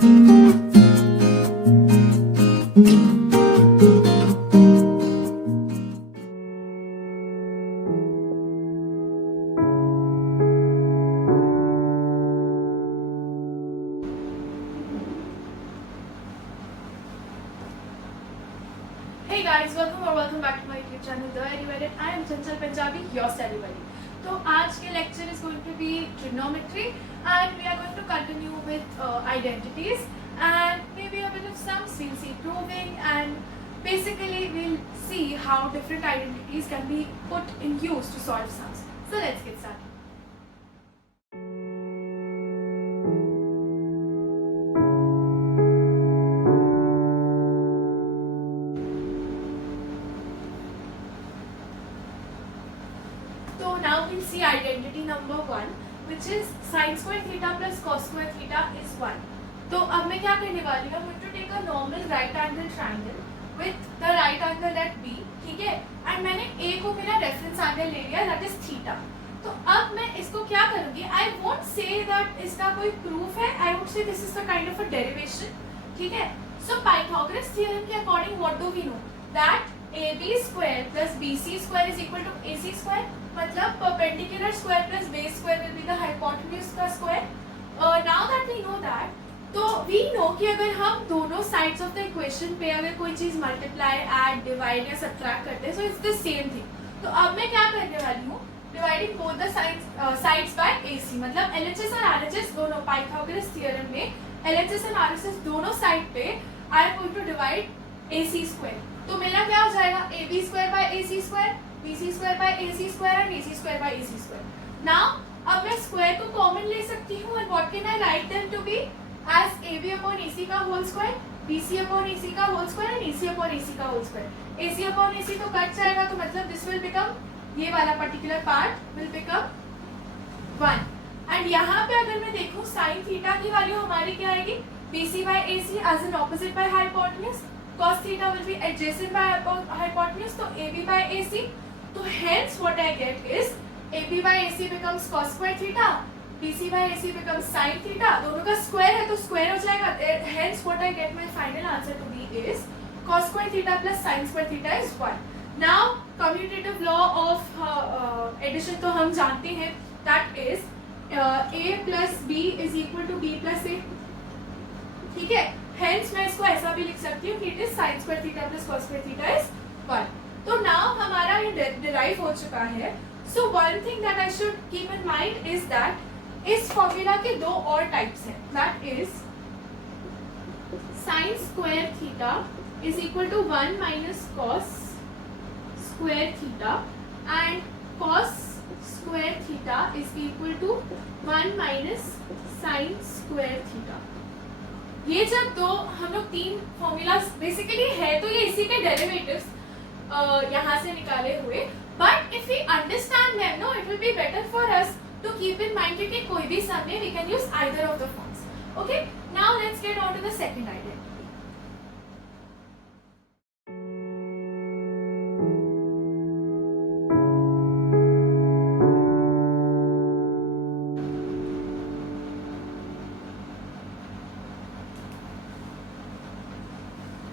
Hey guys, welcome back to my YouTube channel The Elevated. I am Chanchal Punjabi, your study buddy. तो आज के lecture is going to be trigonometry and we are going to continue with identities and maybe a bit of sums. We'll see proving and basically we'll see how different identities can be put in use to solve sums. So let's get started. So now we'll see identity number 1 which is sin square theta plus cos square theta is 1. तो अब मैं क्या करने वाली हूँ, I'm going to take a normal right angle triangle with the right angle at B, ठीक है, and मैंने A को मेरा reference angle ले लिया that is theta. तो अब मैं इसको क्या करूँगी, I won't say that इसका कोई proof है, I would say this is the kind of a derivation, ठीक है. So Pythagoras theorem के according what do we know that AB square plus BC square is equal to AC square. मतलब perpendicular square plus base square will be the hypotenuse का square. Now that we know that, तो we know कि अगर हम दोनों sides of the equation पे अगर कोई चीज़ multiply, add, divide या subtract करते हैं, so it's the same thing. तो अब मैं क्या करने वाली हूँ, dividing both the sides by AC. मतलब LHS और RHS दोनों Pythagoras theorem में LHS और RHS दोनों side पे I am going to divide AC square. तो मेरा क्या हो जाएगा, AB square by AC square, BC square by AC square and AC square by AC square. Now अब मैं square को common ले सकती हूँ and what can I write them to be as AB upon AC का whole square, BC upon AC का whole square and AC upon AC का whole square. AC upon AC तो कट जाएगा तो मतलब this will become, ये वाला particular part will become 1. and यहाँ पे अगर मैं देखूँ sin theta की वैल्यू हमारी क्या आएगी, BC by AC as an opposite by hypotenuse, cos theta will be adjacent by hypotenuse, तो AB by AC. तो hence what I get is AB by AC becomes cos square theta, BC by AC becomes sin theta. दोनों का square है तो square हो जाएगा. Hence what I get my final answer to be is cos square theta plus sin square theta is 1. Now commutative law of addition तो हम जानते हैं, that is A plus B is equal to B plus A. ठीक है, hence मैं इसको ऐसा भी लिख सकती हूँ कि it is sin square theta plus cos square theta is 1. तो now हमारा ये derive हो चुका है. So one thing that I should keep in mind is that इस formula के दो और types हैं. That is sin square theta is equal to 1 minus cos square theta and cos square theta is equal to 1 minus sin square theta. ये जब दो हम लोग तीन formulas basically है तो ये इसी के derivatives यहाँ से निकाले हुए, but if we understand them, no, it will be better for us to keep in mind कि कोई भी sum में we can use either of the forms. Okay, now let's get on to the second identity.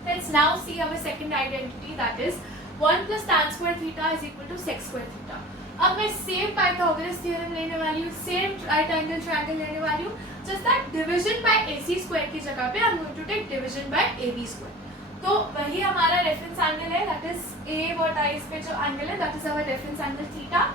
Let's now see our second identity, that is 1 plus tan square theta is equal to sec square theta. अब मैं same Pythagoras theorem लेने वाली हूँ, same right angle triangle लेने वाली हूँ, just that division by AC square की जगह पे I'm going to take division by AB square. तो वही हमारा reference angle है, that is A vertex पे जो angle है, that is our reference angle theta.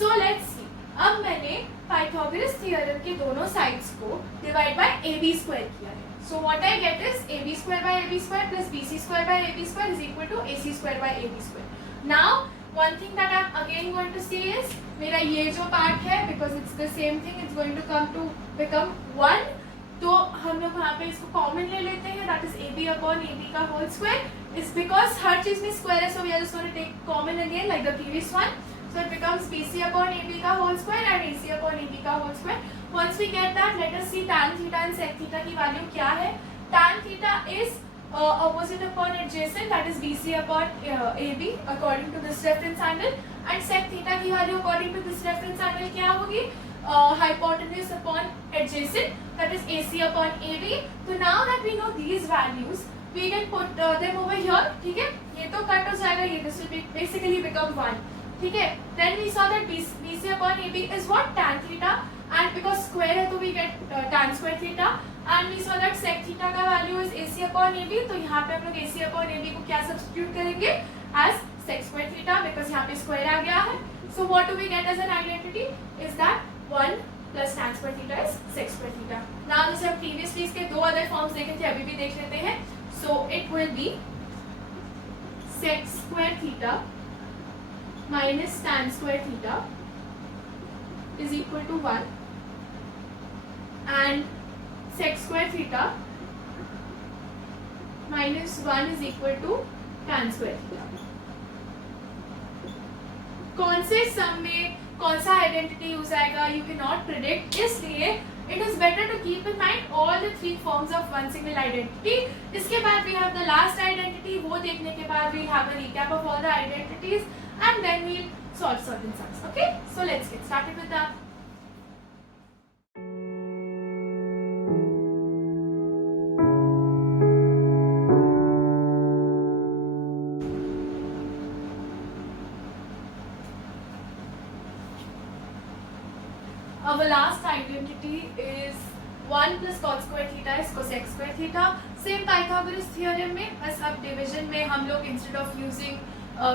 So let's see. अब मैंने Pythagoras theorem के दोनों sides को divide by AB square किया है. So what I get is AB square by AB square plus BC square by AB square is equal to AC square by AB square. Now one thing that I'm again going to say is मेरा ये जो part है, because it's the same thing, it's going to come to become 1. तो हम लोग वहाँ पे इसको common ले लेते हैं, that is AB upon AB का whole square. It's because हर चीज़ में square है, so we are just going to take common again like the previous one. So it becomes BC upon AB का whole square and AC upon AB का whole square. Once we get that, let us see tan theta and sec theta की value क्या है. Tan theta is opposite upon adjacent, that is BC upon AB according to this reference angle, and sec theta की value according to this reference angle क्या होगी, hypotenuse upon adjacent, that is AC upon AB. So now that we know these values, we can put them over here. ठीक है, ये तो cut हो जाएगा, ये this will be basically become 1. ठीक है, then we saw that BC upon AB is what, tan theta, and because square है तो we get tan square theta, and we saw that sec theta का value is AC upon AB. तो यहाँ पे हम लोग AC upon AB को क्या substitute करेंगे as sec square theta, because यहाँ पे square आ गया है. So what do we get as an identity is that 1 plus tan square theta is sec square theta. Now जैसे हम previously इसके दो other forms देखे थे, अभी भी देख लेते हैं. So it will be sec square theta minus tan square theta is equal to 1, and sec square theta minus 1 is equal to tan square theta. कौन से सम में कौन सा आइडेंटिटी यूज आएगा, यू कैन नॉट प्रिडिक्ट, इसलिए it is better to keep in mind all the 3 forms of one single identity. इसके बाद we have the last identity, वो देखने के बाद we have a recap of all the identities and then we solve certain sums. Okay, so let's get started with that. Our last identity is 1 plus cot square theta is cosec square theta. Same Pythagoras theorem में, बस अब division में हम लोग instead of using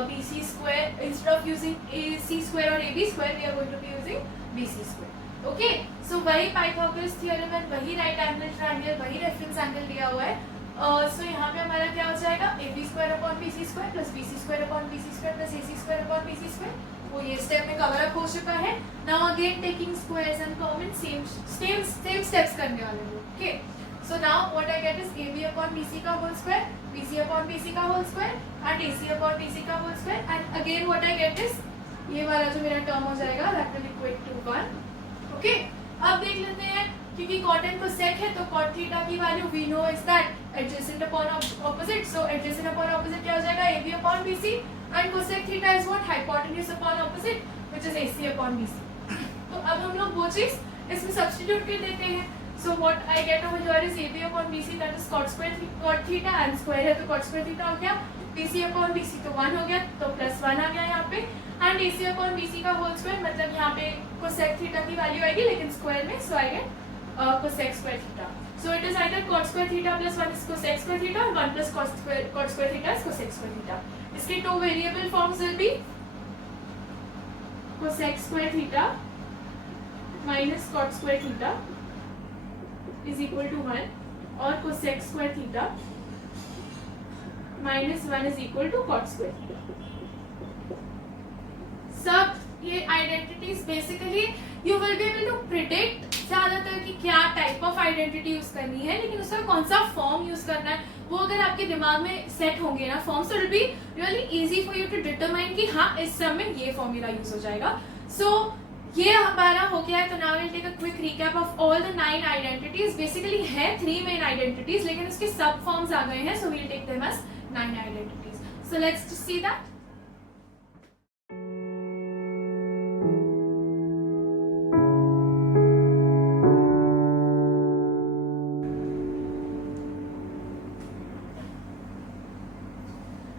BC square, instead of using AC square और AB square, we are going to be using BC square. Okay, so वही Pythagoras theorem है, वही right angle triangle, वही reference angle दिया हुआ है. So यहाँ पे हमारा क्या हो जाएगा, AB square upon BC square plus BC square upon BC square plus AC square upon BC square. वो ये स्टेप में कवर अप हो चुका है. Now again taking squares and common, same steps करने वाले हैं. Okay, so now what I get is AB upon BC का whole square, BC upon BC का whole square and AC upon BC का whole square, and again what I get is ये वाला जो मेरा टर्म हो जाएगा दैट विल इक्वल टू 1. ओके, अब देख लेते हैं, क्योंकि cot and cosec है तो cot थीटा की value we know is that adjacent upon opposite. So adjacent upon opposite क्या हो जाएगा, AB upon BC, and cosec theta is what, hypotenuse upon opposite, which is AC upon BC. तो अब हम लोग वो चीज इसमें सब्स्टिट्यूट कर देते हैं. So what I get over here is AB upon BC, that is cot theta, and square है तो cot square theta हो गया, BC upon BC तो 1 हो गया, तो प्लस 1 आ गया यहाँ पे, and AC upon BC का होल स्क्वायर, मतलब यहाँ पे cosec theta की वैल्यू आएगी लेकिन स्क्वायर में, so I get cosec square theta. So it is either cot square theta plus 1 is cosec square theta, and 1 plus cot square theta is cosec square theta. इसके 2 variable forms will be cosec square theta minus cot square theta is equal to 1, और cosec square theta minus 1 is equal to cot square theta. सब ये identities basically you will be able to predict ज्यादातर कि क्या type of identity use करनी है, लेकिन उसका कौन सा फॉर्म यूज करना है वो अगर आपके दिमाग में सेट होंगे ना फॉर्म्स, तो it will be really easy for you to determine कि हाँ इस सब में ये फॉर्मूला यूज हो जाएगा. सो ये हमारा हो गया है. तो now will take a quick recap of all the 9 identities. Basically है 3 मेन आइडेंटिटीज, लेकिन उसके सब फॉर्म्स आ गए हैं, so we will take them as 9 identities. So let's see that.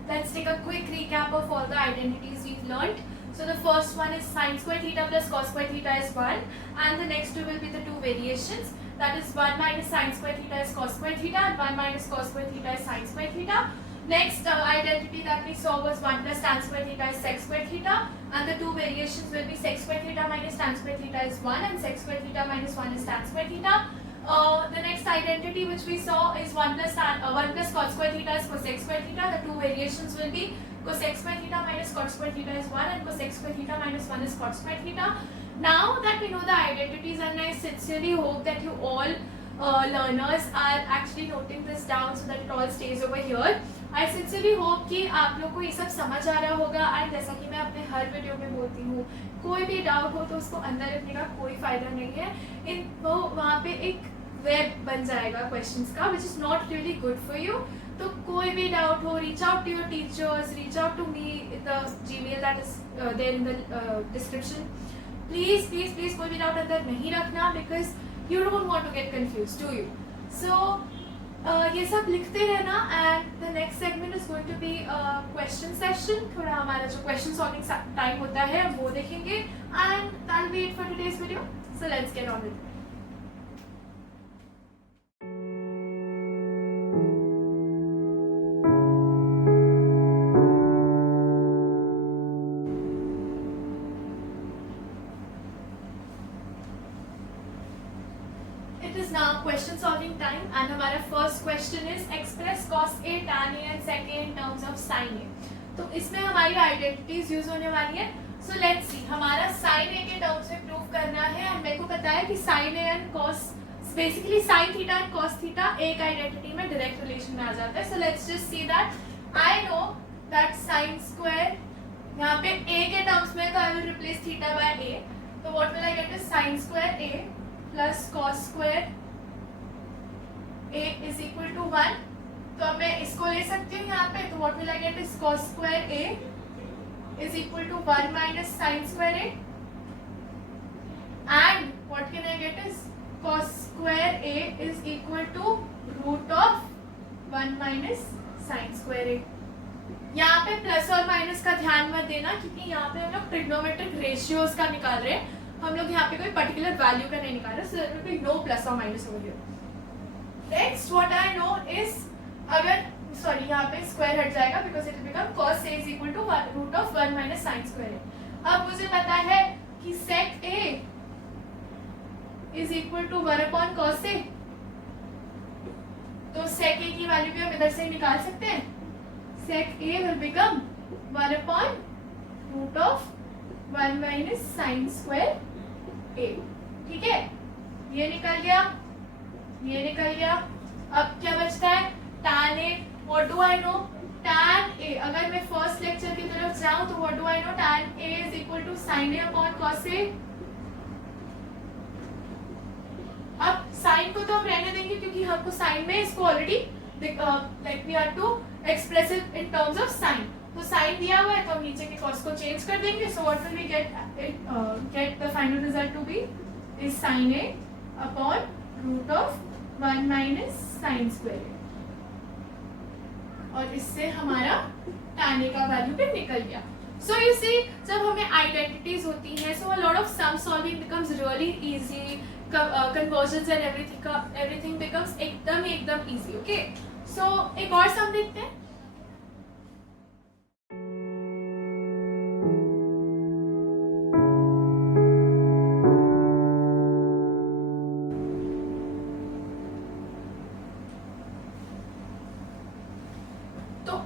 Let's take a quick recap of all the identities we've learned. So the first one is sin square theta plus cos square theta is 1, and the next two will be the 2 variations. That is 1 minus sin square theta is cos square theta, and 1 minus cos square theta is sin square theta. Next identity that we saw was 1 plus tan square theta is sec square theta, and the 2 variations will be sec square theta minus tan square theta is 1, and sec square theta minus 1 is tan square theta. The next identity which we saw is 1 plus cot square theta is cosec square theta. The 2 variations will be cosec square theta minus cot square theta is 1, and cosec square theta minus 1 is cot square theta. Now that we know the identities, and I sincerely hope that you all learners are actually noting this down so that it all stays over here. I sincerely hope कि आप लोग को ये सब समझ आ रहा होगा. And जैसा कि मैं अपने हर वीडियो में बोलती हूँ, कोई भी डाउट हो तो उसको अंदर रखने का कोई फायदा नहीं है. वो वहाँ पे एक वेब बन जाएगा क्वेश्चंस का, which is not really good for you. तो कोई भी डाउट हो, reach out to your teachers, reach out to me the Gmail that is there in the description. Please please please कोई भी डाउट अंदर नहीं रखना, because you don't want to get confuse, do you? So ये सब लिखते रहना, and the next segment is going to be question session. थोड़ा हमारा जो क्वेश्चन सॉल्विंग टाइम होता है वो देखेंगे, and that will be it for today's video. So let's get on with. Question solving time, and हमारा first question is express cos A tan A and sec A in terms of sin A. तो इसमें हमारी identities use होने वाली है. सो let's सी, हमारा sin A के terms में प्रूव करना है, एंड मेरे को पता है कि sin A and cos, basically sin theta and cos theta एक आइडेंटिटी में डायरेक्ट रिलेशन में आ जाता है. So let's just see that I know that sin square, यहाँ पे A के टर्म्स में तो I will replace theta by A. तो what will I get is sin square A plus cos square A is equal to 1. तो अब मैं इसको ले सकती हूँ यहाँ पे. तो what will I get is cos square A is equal to 1 minus sin square A, and what can I get is cos square A is equal to root of 1 minus sin square A. यहाँ पे plus और minus का ध्यान मत देना, क्योंकि यहाँ पे हम लोग ट्रिग्नोमेट्रिक रेशियोज का निकाल रहे हैं. हम लोग यहाँ पे कोई पर्टिकुलर वैल्यू का नहीं निकाल रहे. So there will be no plus और minus over here. Next what I know is, अगर सॉरी यहाँ पे स्क्वायर हट जाएगा because it become cos A is equal to root of 1 minus sin square A. अब मुझे पता है कि sec A is equal to 1 upon cos A. तो sec A की वैल्यू भी हम इधर से निकाल सकते हैं. sec A will become 1 upon root of 1 minus sin square A. ठीक है, ये निकल गया, ये निकल गया. अब क्या बचता है? tan A. What do I know? tan A, अगर मैं फर्स्ट लेक्चर की तरफ जाऊं तो what do I know? tan A is equal to sin A upon cos A. अब साइन को तो हम रहने देंगे, क्योंकि हमको साइन में इसको already like we have to express it in terms of sine. तो साइन दिया हुआ है तो हम नीचे के कॉस को चेंज कर देंगे. So what will we get the final result to be is sin A upon root of 1 minus sin square. और इससे हमारा tan A का वैल्यू भी निकल गया. सो यू सी, जब हमें आइडेंटिटीज होती हैं, so a lot of sum solving becomes really easy. Convergence and everything becomes एकदम इजी. ओके, सो एक और सम देखते हैं.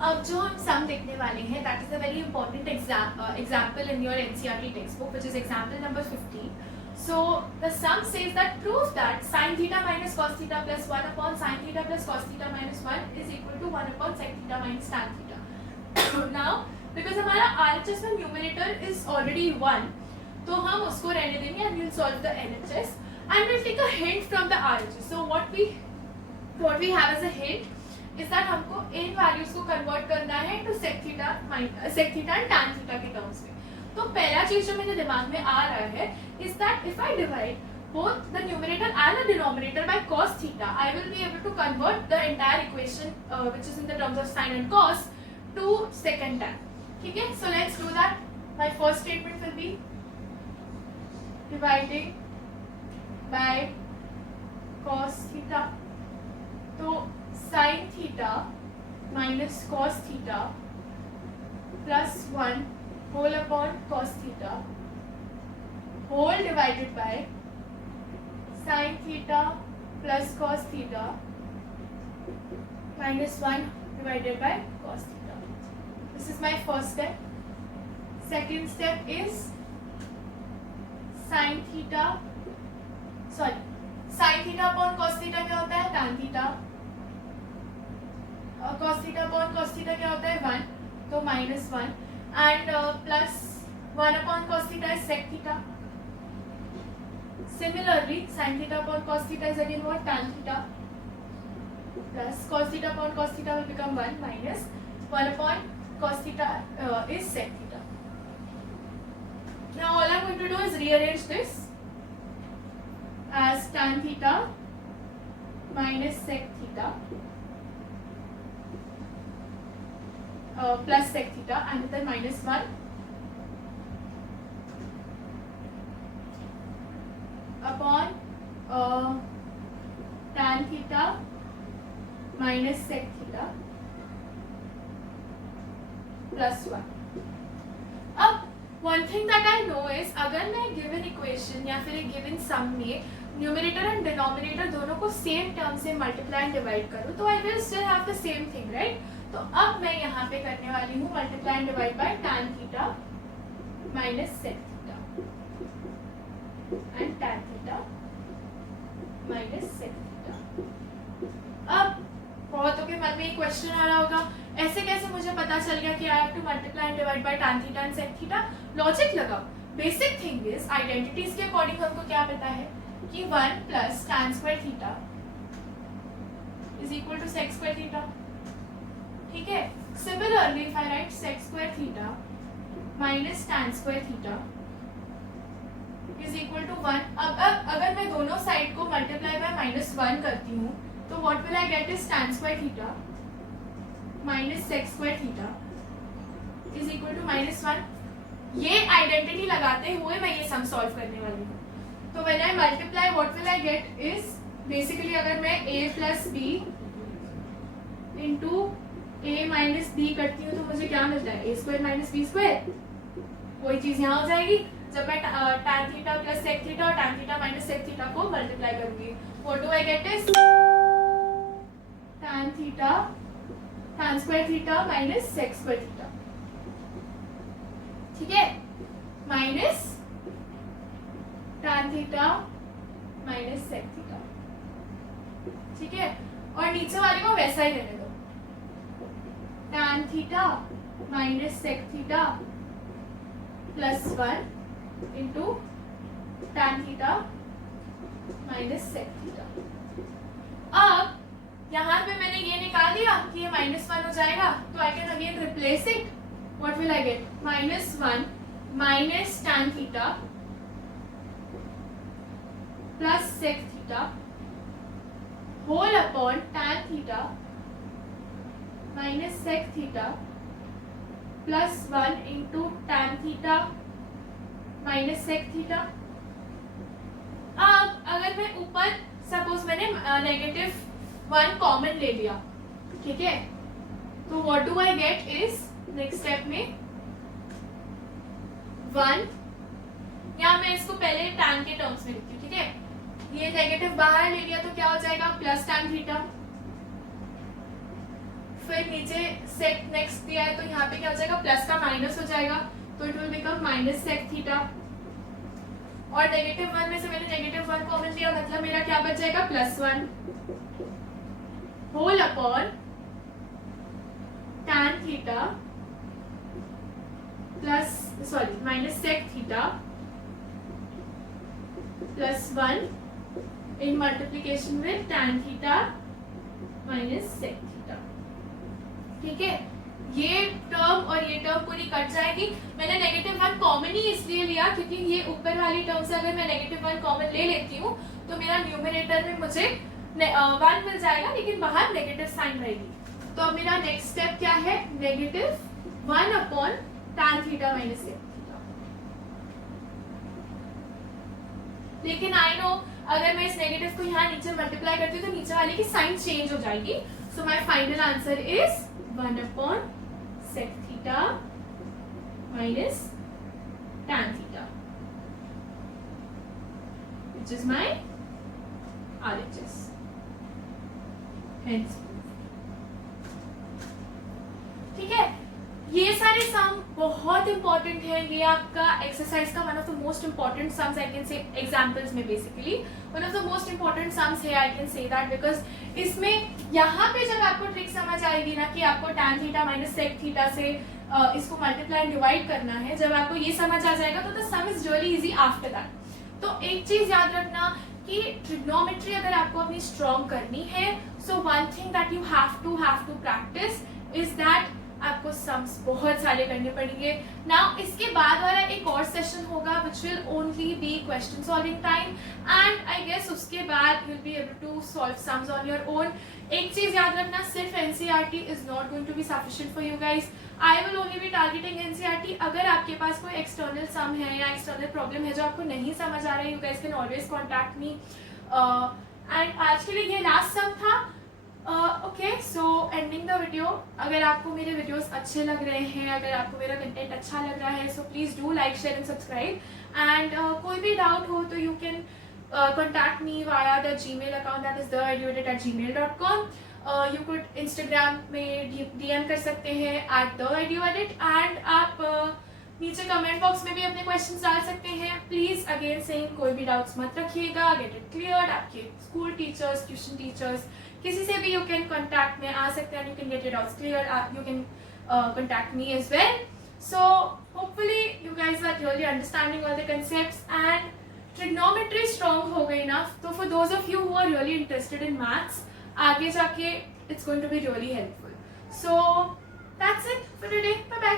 अब जो हम सम देखने वाले हैं, that is a very important example in your NCERT textbook, which is example number 15. So the sum says that proves that sin theta minus cos theta plus 1 upon sin theta plus cos theta minus 1 is equal to 1 upon sec theta minus tan theta. Now because हमारा RHS में numerator is already 1, तो हम उसको रहने देंगे and we'll solve the LHS and we'll take a hint from the RHS. So what we have as a hint is that हमको इन values को convert करना है to sec theta and tan theta के टर्म्स में. तो पहला चीज जो मेरे दिमाग में आ रहा है is that if I divide both the numerator and the denominator by cos theta, I will be able to convert the entire equation which is in the terms of sin and cos to sec and tan. ठीक है, so let's do that. My first statement will be dividing by cos theta. तो sin theta minus cos theta plus 1 whole upon cos theta whole divided by sin theta plus cos theta minus 1 divided by cos theta. This is my first step. Second step is sin theta upon cos theta क्या होता है? tan theta. cos theta upon cos theta क्या होता है? 1, तो minus 1 and plus 1 upon cos theta is sec theta. Similarly, sin theta upon cos theta is again what? Tan theta. Plus cos theta upon cos theta will become 1 minus 1 upon cos theta is sec theta. Now all I'm going to do is rearrange this as tan theta minus sec theta plus sec theta and then minus 1 upon tan theta minus sec theta plus 1. अब one thing that I know is अगर मैं given equation या फिर एक given sum में numerator and denominator दोनों को same term से मल्टीप्लाई एंड डिवाइड करूँ तो I will still have the same thing, right? तो अब मैं यहाँ पे करने वाली हूँ multiply and divide by tan theta minus sec theta and tan theta minus sec theta. अब बहुतों के मन में एक क्वेश्चन आ रहा होगा, ऐसे कैसे मुझे पता चल गया कि I have to multiply and divide by tan theta and sec theta? Logic लगाओ. बेसिक थिंग इज आइडेंटिटीज के अकॉर्डिंग हमको क्या पता है कि 1 plus tan square theta is equal to sec square theta. ठीक है. Similarly if I write sec square theta minus tan square theta is equal to 1. अब अगर मैं दोनों साइड को मल्टीप्लाई बाय -1 करती हूँ तो what will I get is tan square theta minus sec square theta is equal to -1. ये identity लगाते हुए मैं ये सम सॉल्व करने वाली हूँ. तो when I multiply what will I get is basically अगर मैं a plus b into a minus b करती हूँ तो मुझे क्या मिलता है? a square minus b square. वही चीज यहाँ हो जाएगी जब मैं tan theta plus sec theta और tan theta minus sec theta को मल्टीप्लाई करूंगी. What do I get is tan theta tan square theta minus sec square theta. ठीक है. Minus tan theta minus sec theta. ठीक है. और नीचे वाले को वैसा ही रहने दो. tan theta minus sec theta plus 1 into tan theta minus sec theta. अब यहाँ पे मैंने ये निकाल दिया कि ये -1 हो जाएगा तो I can again replace it. What will I get? -1 minus tan theta plus sec theta whole upon tan theta minus sec theta plus 1 into tan theta minus sec theta. अब अगर मैं ऊपर सपोज मैंने -1 कॉमन ले लिया, ठीक है, तो what do I get is next step में 1 या मैं इसको पहले tan के टर्म्स में लिखती हूँ. ठीक है. ये नेगेटिव बाहर ले लिया तो क्या हो जाएगा? Plus tan theta. फिर नीचे sec नेक्स्ट दिया है तो यहाँ पे क्या हो जाएगा? प्लस का माइनस हो जाएगा तो it will become minus sec theta. और -1 में से मैंने -1 कॉमन लिया मतलब मेरा क्या बच जाएगा? +1 whole upon tan theta minus sec theta plus 1 in multiplication with tan theta minus sec theta. ठीक है. ये टर्म और ये टर्म पूरी कट जाएगी. मैंने -1 कॉमन ही इसलिए लिया क्योंकि ये ऊपर वाली टर्म से अगर मैं -1 कॉमन ले लेती हूँ तो मेरा न्यूमरेटर में मुझे 1 मिल जाएगा लेकिन बाहर नेगेटिव साइन रहेगी. तो अब मेरा नेक्स्ट स्टेप क्या है? -1 upon tan theta minus sec theta. लेकिन आई नो अगर मैं इस नेगेटिव को यहाँ नीचे मल्टीप्लाई करती हूँ तो नीचे वाले की साइन चेंज हो जाएगी. So my final answer is 1 upon sec theta minus tan theta which is my RHS. Hence. ठीक है. ये सारे सम बहुत इंपॉर्टेंट है. ये आपका एक्सरसाइज का one of the most important sums I can say examples में basically one of the most important sums है I can say that because इसमें यहाँ पे जब आपको ट्रिक समझ आएगी ना कि आपको tan theta minus sec theta से इसको मल्टीप्लाई एंड डिवाइड करना है, जब आपको ये समझ आ जाएगा तो the some is really easy after that. तो एक चीज याद रखना कि ट्रिग्नोमेट्री अगर आपको अपनी स्ट्रॉन्ग करनी है so one thing that you have to practise is that आपको सम्स बहुत सारे करने पड़ेंगे। नाउ इसके बाद वाला एक और सेशन होगा which will only be question solving time, and I guess उसके बाद will be able to solve sums on your own. एक चीज़ याद रखना, सिर्फ NCERT is not going to be sufficient for you guys. I will only be targeting NCERT. अगर आपके पास कोई एक्सटर्नल सम है या एक्सटर्नल प्रॉब्लम है जो आपको नहीं समझ आ रहा है, you guys can always contact me. And आज के लिए ये लास्ट सम था। Okay, so ending the video. अगर आपको मेरे वीडियोस अच्छे लग रहे हैं, अगर आपको मेरा कंटेंट अच्छा लग रहा है, so please do like, share and subscribe. And कोई भी डाउट हो तो you can contact me via the Gmail account, that is theeduedit@gmail.com. You could Instagram में DM कर सकते हैं @theeduedit, and आप नीचे कमेंट बॉक्स में भी अपने क्वेश्चंस डाल सकते हैं। प्लीज़ अगेन सेइंग, कोई भी डाउट्स मत रखिएगा, गेट इट क्लियर्ड। आपके स्कूल टीचर्स, ट्यूशन टीचर्स, किसी से भी यू कैन कॉन्टैक्ट में आ सकते हैं, you can get your doubts clear, you can contact me as well. So hopefully you guys are really understanding all the concepts, and trigonometry strong हो गई ना, तो for those of you who are really interested in maths, आगे जाके it's going to be really helpful. So that's it for today, bye bye.